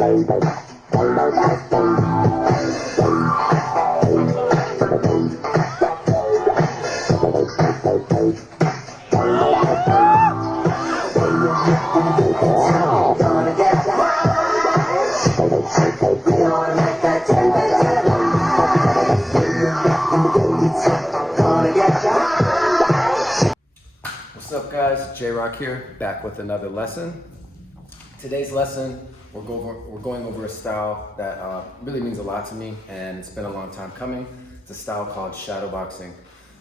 What's up guys, JRock here, back with another lesson. Today's lesson, we're going over a style that really means a lot to me, and it's been a long time coming. It's a style called shadowboxing.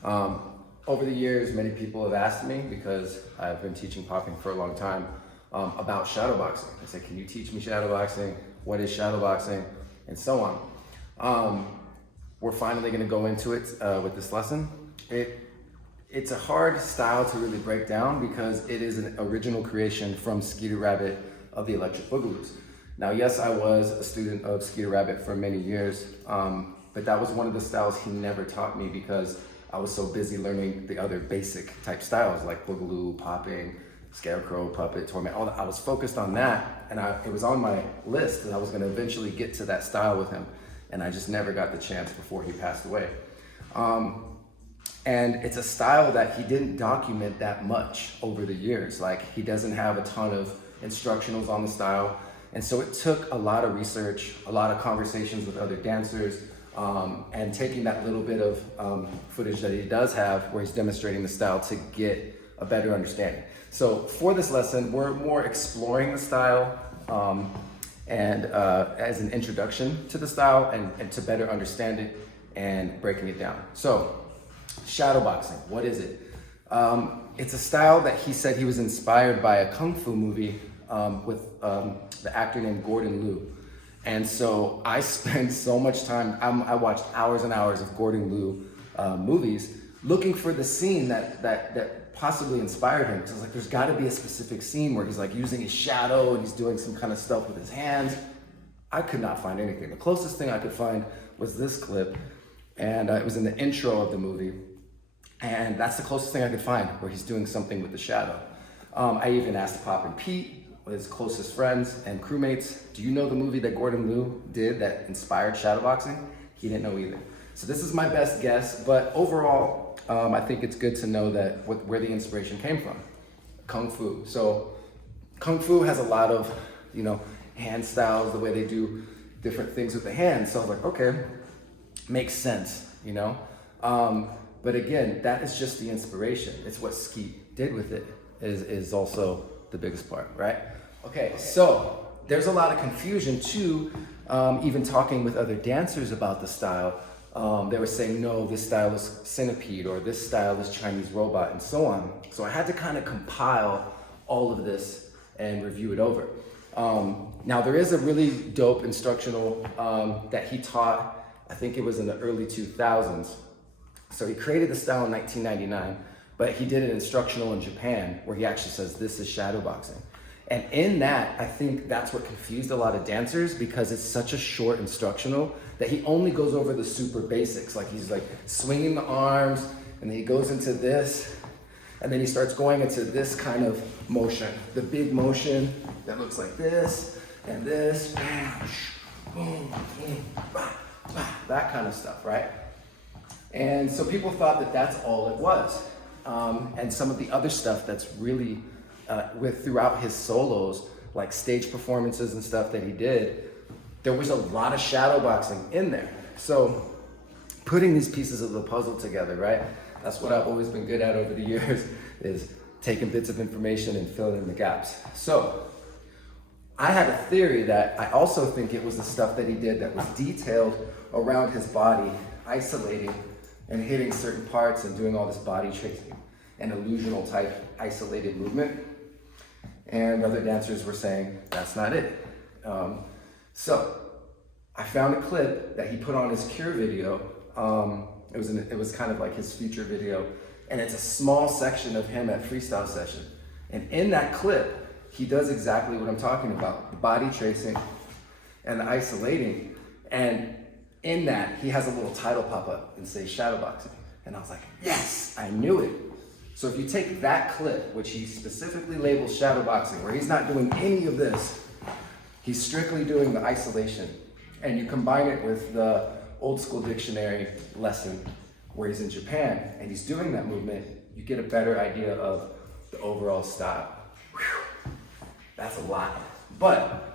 Over the years, many people have asked me, because I've been teaching popping for a long time, about shadowboxing. They say, can you teach me shadowboxing? What is shadowboxing? And so on. We're finally gonna go into it with this lesson. It's a hard style to really break down because it is an original creation from Skeeter Rabbit of the Electric Boogaloos. Now, yes, I was a student of Skeeter Rabbit for many years, but that was one of the styles he never taught me because I was so busy learning the other basic type styles like Boogaloo, popping, Scarecrow, puppet, Toyman, all that. I was focused on that, and it was on my list that I was gonna eventually get to that style with him, and I just never got the chance before he passed away. And it's a style that he didn't document that much over the years. Like, he doesn't have a ton of instructionals on the style. And so it took a lot of research, a lot of conversations with other dancers, and taking that little bit of footage that he does have where he's demonstrating the style to get a better understanding. So for this lesson, we're more exploring the style and as an introduction to the style and to better understand it and breaking it down. So, shadowboxing, what is it? It's a style that he said he was inspired by a kung fu movie with the actor named Gordon Liu. And so I spent so much time, I watched hours and hours of Gordon Liu movies looking for the scene that possibly inspired him. Because I was like, there's gotta be a specific scene where he's like using his shadow and he's doing some kind of stuff with his hands. I could not find anything. The closest thing I could find was this clip, and it was in the intro of the movie. And that's the closest thing I could find where he's doing something with the shadow. I even asked Pop and Pete, his closest friends and crewmates, do you know the movie that Gordon Liu did that inspired shadowboxing? He didn't know either. So this is my best guess, but overall, I think it's good to know that where the inspiration came from. Kung Fu. So Kung Fu has a lot of, hand styles, the way they do different things with the hands. So I was like, okay, makes sense, But again, that is just the inspiration. It's what Skeet did with it is also the biggest part, right? Okay, so there's a lot of confusion too, even talking with other dancers about the style. They were saying, no, this style is centipede, or this style is Chinese robot, and so on. So I had to kind of compile all of this and review it over. Now there is a really dope instructional that he taught, I think it was in the early 2000s. So he created the style in 1999, but he did an instructional in Japan where he actually says, this is shadowboxing. And in that, I think that's what confused a lot of dancers because it's such a short instructional that he only goes over the super basics. Like he's like swinging the arms, and then he goes into this, and then he starts going into this kind of motion, the big motion that looks like this, and this, boom, boom, bah, bah, that kind of stuff, right? And so people thought that that's all it was. And some of the other stuff that's really throughout his solos, like stage performances and stuff that he did, there was a lot of shadowboxing in there. So putting these pieces of the puzzle together, right? That's what I've always been good at over the years, is taking bits of information and filling in the gaps. So I had a theory that I also think it was the stuff that he did that was detailed around his body, isolating and hitting certain parts and doing all this body tracing and illusional type isolated movement. And other dancers were saying, that's not it. So I found a clip that he put on his Cure video. It was kind of like his feature video. And it's a small section of him at freestyle session. And in that clip, he does exactly what I'm talking about, the body tracing and the isolating. And in that, he has a little title pop up and say shadowboxing. And I was like, yes, I knew it. So if you take that clip, which he specifically labels shadowboxing, where he's not doing any of this, He's strictly doing the isolation. And you combine it with the old school dictionary lesson where he's in Japan and he's doing that movement, you get a better idea of the overall style. Whew. That's a lot. But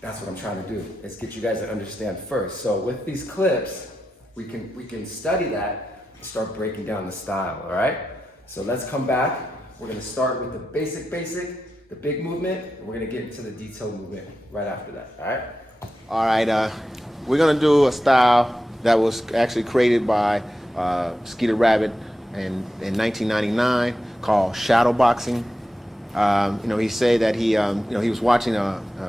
that's what I'm trying to do, is get you guys to understand first. So with these clips, we can study that and start breaking down the style, all right? So let's come back. We're gonna start with the basic, the big movement. And we're gonna get into the detailed movement right after that, all right? All right, we're gonna do a style that was actually created by Skeeter Rabbit in 1999 called shadow boxing. He said that he was watching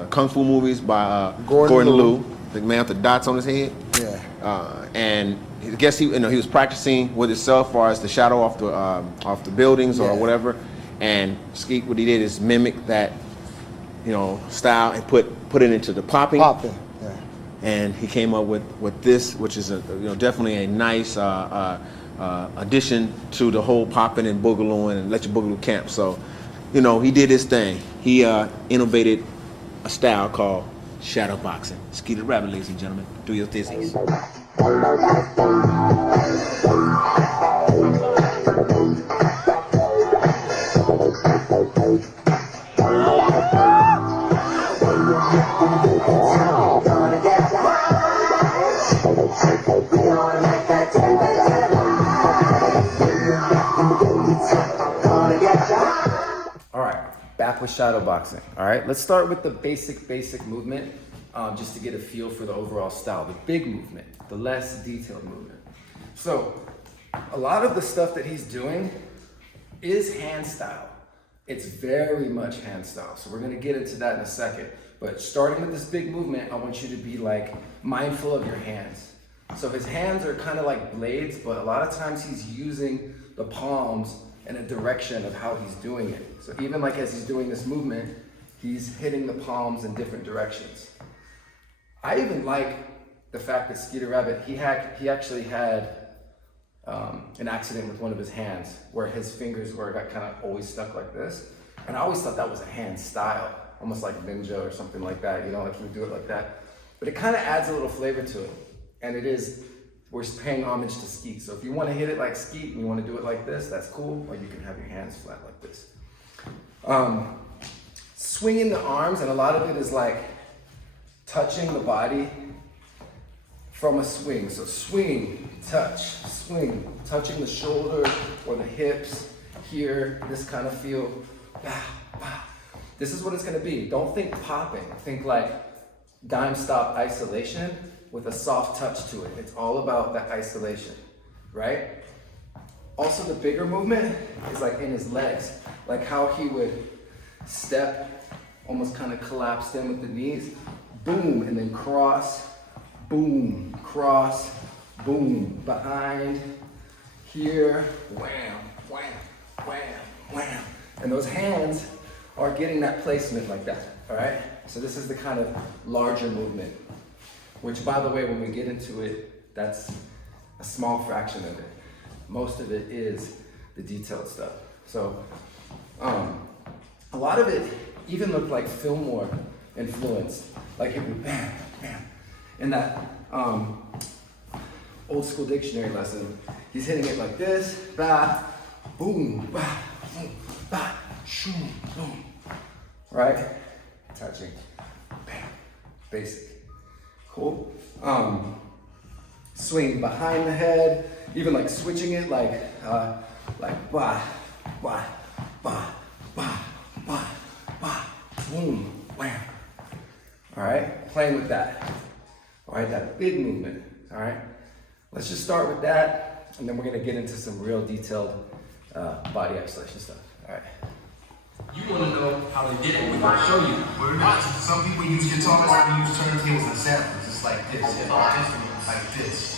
kung fu movies by Gordon Liu, the man with the dots on his head. Yeah. And I guess he was practicing with himself as far as the shadow off the buildings or whatever. And Skeet, what he did is mimic that, style and put it into the popping. Popping. Yeah. And he came up with this, which is definitely a nice addition to the whole popping and boogalooing and let your boogaloo camp. So, he did his thing. He innovated a style called shadow boxing. Skeeter Rabbit, ladies and gentlemen, do your thizzies. All right, back with shadow boxing. All right, let's start with the basic movement, just to get a feel for the overall style. The big movement, the less detailed movement. So a lot of the stuff that he's doing is hand style. It's very much hand style. So we're gonna get into that in a second. But starting with this big movement, I want you to be like mindful of your hands. So his hands are kind of like blades, but a lot of times he's using the palms in a direction of how he's doing it. So even like as he's doing this movement, he's hitting the palms in different directions. I even like the fact that Skeeter Rabbit, he actually had an accident with one of his hands where his fingers got kind of always stuck like this. And I always thought that was a hand style, almost like ninja or something like that, like you do it like that. But it kind of adds a little flavor to it. And we're paying homage to Skeet. So if you want to hit it like Skeet and you want to do it like this, that's cool. Or you can have your hands flat like this. Swinging the arms, and a lot of it is like touching the body from a swing. So swing, touch, swing, touching the shoulder or the hips here, this kind of feel. Bah, bah. This is what it's gonna be. Don't think popping. Think like dime stop isolation with a soft touch to it. It's all about that isolation, right? Also, the bigger movement is like in his legs, like how he would step, almost kind of collapsed in with the knees, boom, and then cross, boom, cross, boom, behind, here, wham, wham, wham, wham. And those hands are getting that placement like that, all right? So this is the kind of larger movement, which, by the way, when we get into it, that's a small fraction of it. Most of it is the detailed stuff. So a lot of it even looked like Fillmore influenced, like it would bam, bam. In that old school dictionary lesson, he's hitting it like this, ba, boom, ba, boom, ba, shoom, boom. Right? Touching, bam, basic. Cool. Swing behind the head, even like switching it, like ba, ba, ba, ba, ba, ba, boom, wham. All right, playing with that. All right, that big movement. All right, let's just start with that, and then we're gonna get into some real detailed body isolation stuff. All right. You want to know how they did it, we're going to show you. We're not. Some people use guitars, some use turntables and samplers. It's like this. It's like this.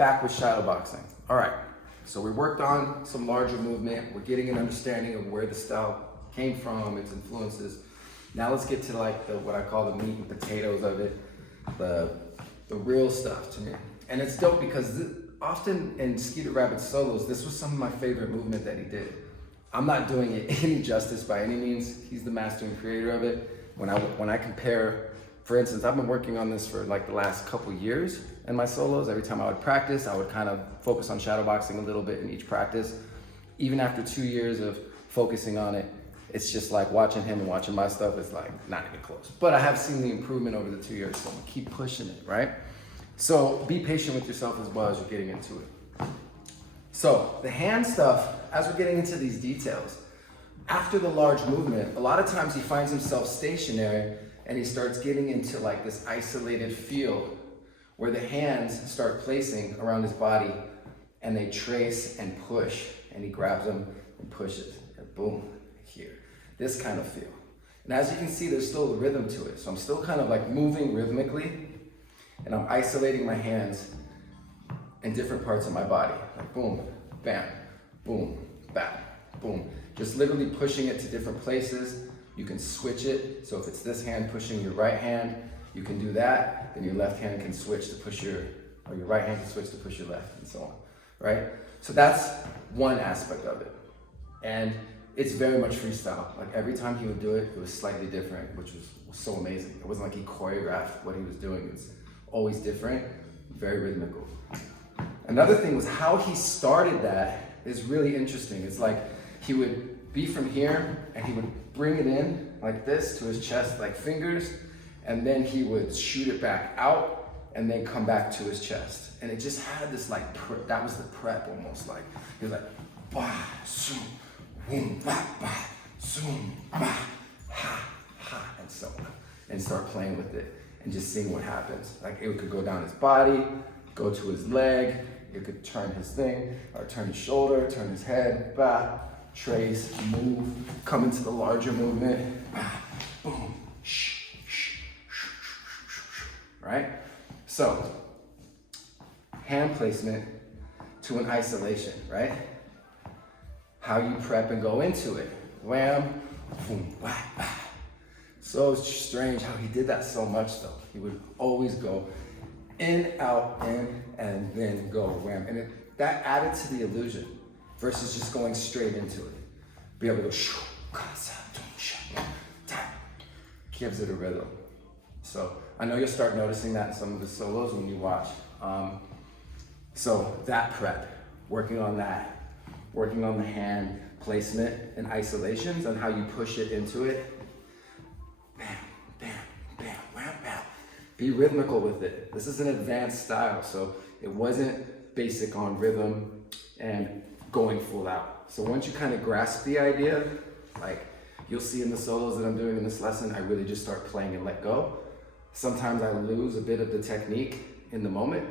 back with shadow boxing. All right, so we worked on some larger movement. We're getting an understanding of where the style came from, its influences. Now let's get to like what I call the meat and potatoes of it, the real stuff to me. And it's dope because often in Skeeter Rabbit solos, this was some of my favorite movement that he did. I'm not doing it any justice by any means. He's the master and creator of it. When I compare, for instance, I've been working on this for like the last couple years in my solos. Every time I would practice, I would kind of focus on shadow boxing a little bit in each practice. Even after 2 years of focusing on it, it's just like watching him and watching my stuff is like not even close. But I have seen the improvement over the 2 years, so I'm gonna keep pushing it, right? So be patient with yourself as well as you're getting into it. So the hand stuff, as we're getting into these details, after the large movement, a lot of times he finds himself stationary and he starts getting into like this isolated feel where the hands start placing around his body and they trace and push, and he grabs them and pushes, and boom, here. This kind of feel. And as you can see, there's still a rhythm to it. So I'm still kind of like moving rhythmically, and I'm isolating my hands in different parts of my body. Like boom, bam, boom, bam, boom. Just literally pushing it to different places. You can switch it. So if it's this hand pushing your right hand, you can do that. Then your left hand can switch to push your right hand can switch to push your left, and so on, right? So that's one aspect of it. And it's very much freestyle. Like every time he would do it, it was slightly different, which was so amazing. It wasn't like he choreographed what he was doing. It's always different, very rhythmical. Another thing was how he started that is really interesting. It's like he would be from here and he would bring it in like this to his chest, like fingers, and then he would shoot it back out and then come back to his chest. And it just had this like, that was the prep almost, like, he was like, bah, zoom, boom, bah, bah, zoom, bah, ha, ha, and so on. And start playing with it and just seeing what happens. Like it could go down his body, go to his leg, it could turn his thing, or turn his shoulder, turn his head, bah, trace, move, come into the larger movement, bah, boom, shh, shh, shh, shh, shh, shh, right? So, hand placement to an isolation, right? How you prep and go into it. Wham, boom, wah, bah. So strange how he did that so much though. He would always go in, out, in, and then go wham. And that added to the illusion versus just going straight into it. Be able to go shoo, gives it a rhythm. So I know you'll start noticing that in some of the solos when you watch. So that prep, working on that, working on the hand placement and isolations and how you push it into it. Bam, bam, bam, wham, bam. Be rhythmical with it. This is an advanced style, so it wasn't basic on rhythm and going full out. So once you kind of grasp the idea, like you'll see in the solos that I'm doing in this lesson, I really just start playing and let go. Sometimes I lose a bit of the technique in the moment,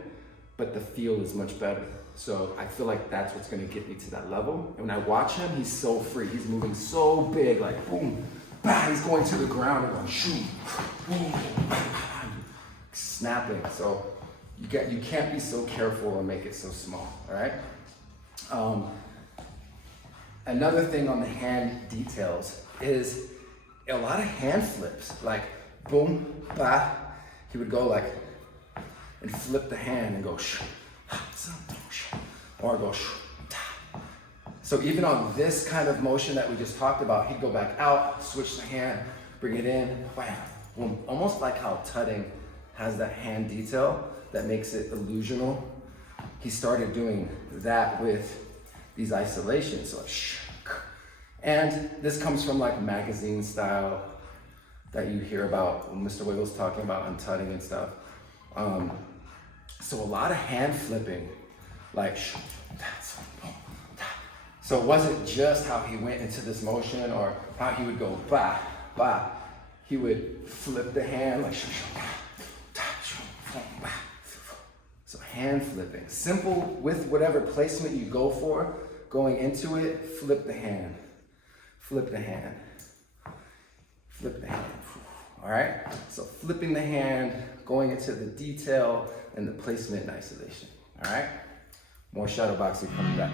but the feel is much better. So I feel like that's what's gonna get me to that level. And when I watch him, he's so free. He's moving so big, like boom, bah, he's going to the ground and going shoom, boom, bah, snapping. So you can't be so careful and make it so small, all right? Another thing on the hand details is a lot of hand flips, like boom, bah. He would go like, and flip the hand and go shh, or go shh, ta. So even on this kind of motion that we just talked about, he'd go back out, switch the hand, bring it in, wham, boom. Almost like how tutting has that hand detail that makes it illusional. He started doing that with these isolations, so shh. And this comes from like magazine style that you hear about when Mr. Wiggles talking about untutting and stuff. So a lot of hand flipping, like shh, so it wasn't just how he went into this motion or how he would go bah, bah. He would flip the hand like shh, bah. So hand flipping, simple with whatever placement you go for, going into it, flip the hand, flip the hand, flip the hand. All right, so flipping the hand, going into the detail and the placement and isolation. All right? More shadow boxing coming back.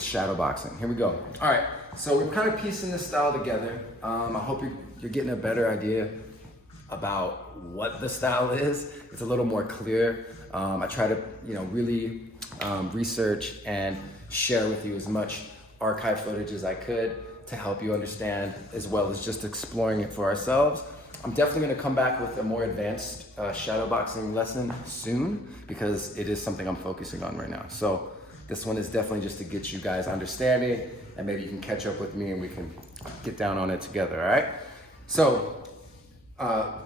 Shadow boxing. Here we go. All right, so we're kind of piecing this style together. I hope you're getting a better idea about what the style is. It's a little more clear. I try to, really research and share with you as much archive footage as I could to help you understand, as well as just exploring it for ourselves. I'm definitely going to come back with a more advanced shadow boxing lesson soon, because it is something I'm focusing on right now. So this one is definitely just to get you guys understanding, and maybe you can catch up with me and we can get down on it together, all right? So,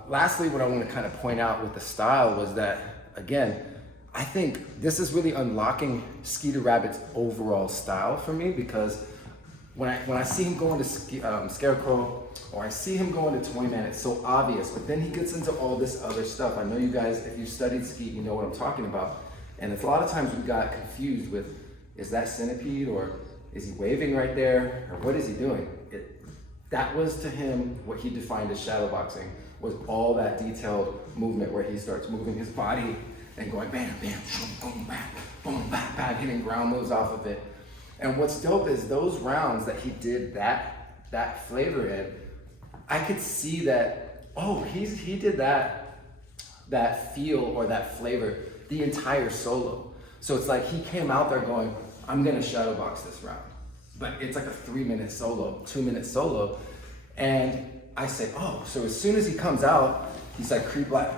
lastly, what I want to kind of point out with the style was that, again, I think this is really unlocking Skeeter Rabbit's overall style for me, because when I see him going to Scarecrow, or I see him going to Toyman, it's so obvious, but then he gets into all this other stuff. I know you guys, if you've studied Skeet, you know what I'm talking about. And it's a lot of times we got confused with, is that centipede, or is he waving right there, or what is he doing? That was to him what he defined as shadow boxing, was all that detailed movement where he starts moving his body and going bam, bam, boom, boom, bam, hitting ground moves off of it. And what's dope is those rounds that he did that flavor in, I could see that, oh, he did that feel or that flavor the entire solo. So it's like he came out there going, I'm gonna shadow box this round. But it's like a 3-minute solo, 2-minute solo. And I said, oh, so as soon as he comes out, he's like creep like,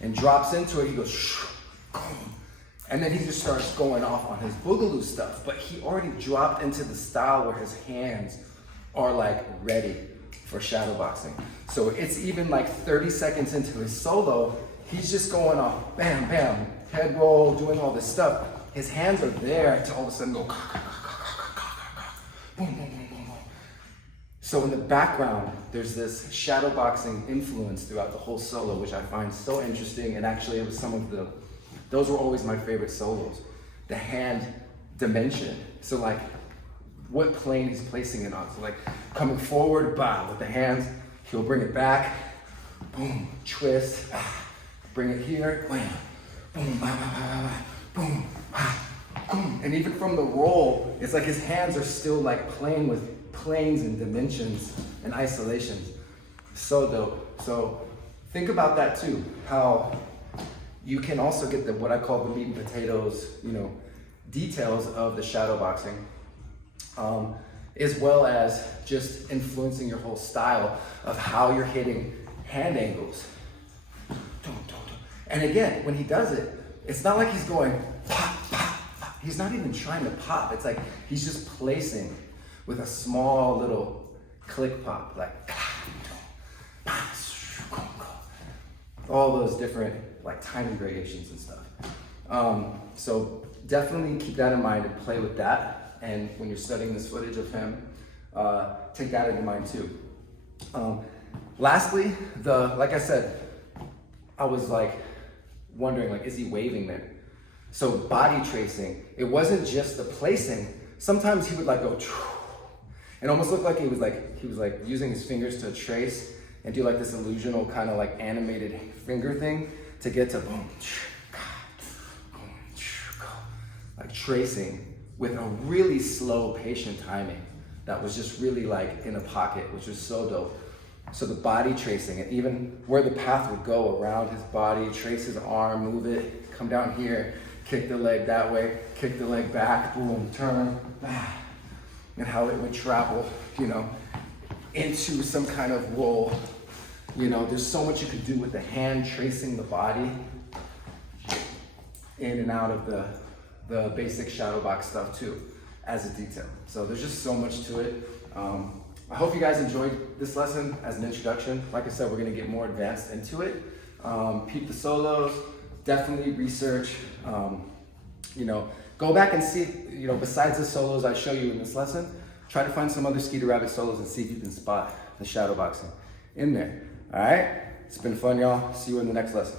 and drops into it, he goes, shh, boom. And then he just starts going off on his Boogaloo stuff. But he already dropped into the style where his hands are like ready for shadow boxing. So it's even like 30 seconds into his solo, he's just going off, bam, bam, head roll, doing all this stuff. His hands are there to all of a sudden go, boom, boom, boom, boom, boom. So in the background, there's this shadow boxing influence throughout the whole solo, which I find so interesting. And actually it was those were always my favorite solos. The hand dimension. So like what plane he's placing it on. So like coming forward, bah, with the hands, he'll bring it back, boom, twist, bring it here, bam, boom, bah, bah, bah, bah, boom, boom. And even from the roll, it's like his hands are still like playing with planes and dimensions and isolations. So dope. So think about that too, how you can also get what I call the meat and potatoes, details of the shadow boxing, as well as just influencing your whole style of how you're hitting hand angles. And again, when he does it, it's not like he's going pop, pop, He's not even trying to pop. It's like he's just placing with a small little click pop, like all those different like timing variations and stuff. So definitely keep that in mind and play with that. And when you're studying this footage of him, take that into mind too. Lastly, like I said, I was like wondering, like, is he waving there? So body tracing, it wasn't just the placing. Sometimes he would like go, and almost look like he was like using his fingers to trace and do like this illusional kind of like animated finger thing to get to boom, like tracing with a really slow, patient timing that was just really like in a pocket, which was so dope. So the body tracing, and even where the path would go around his body, trace his arm, move it, come down here, kick the leg that way, kick the leg back, boom, turn, and how it would travel, you know, into some kind of roll. You know, there's so much you could do with the hand tracing the body in and out of the basic shadow box stuff too, as a detail. So there's just so much to it. I hope you guys enjoyed this lesson as an introduction. Like I said, we're gonna get more advanced into it. Peep the solos, definitely research, you know, go back and see, you know, besides the solos I show you in this lesson, try to find some other Skeeter Rabbit solos and see if you can spot the shadow boxing in there. All right, it's been fun, y'all. See you in the next lesson.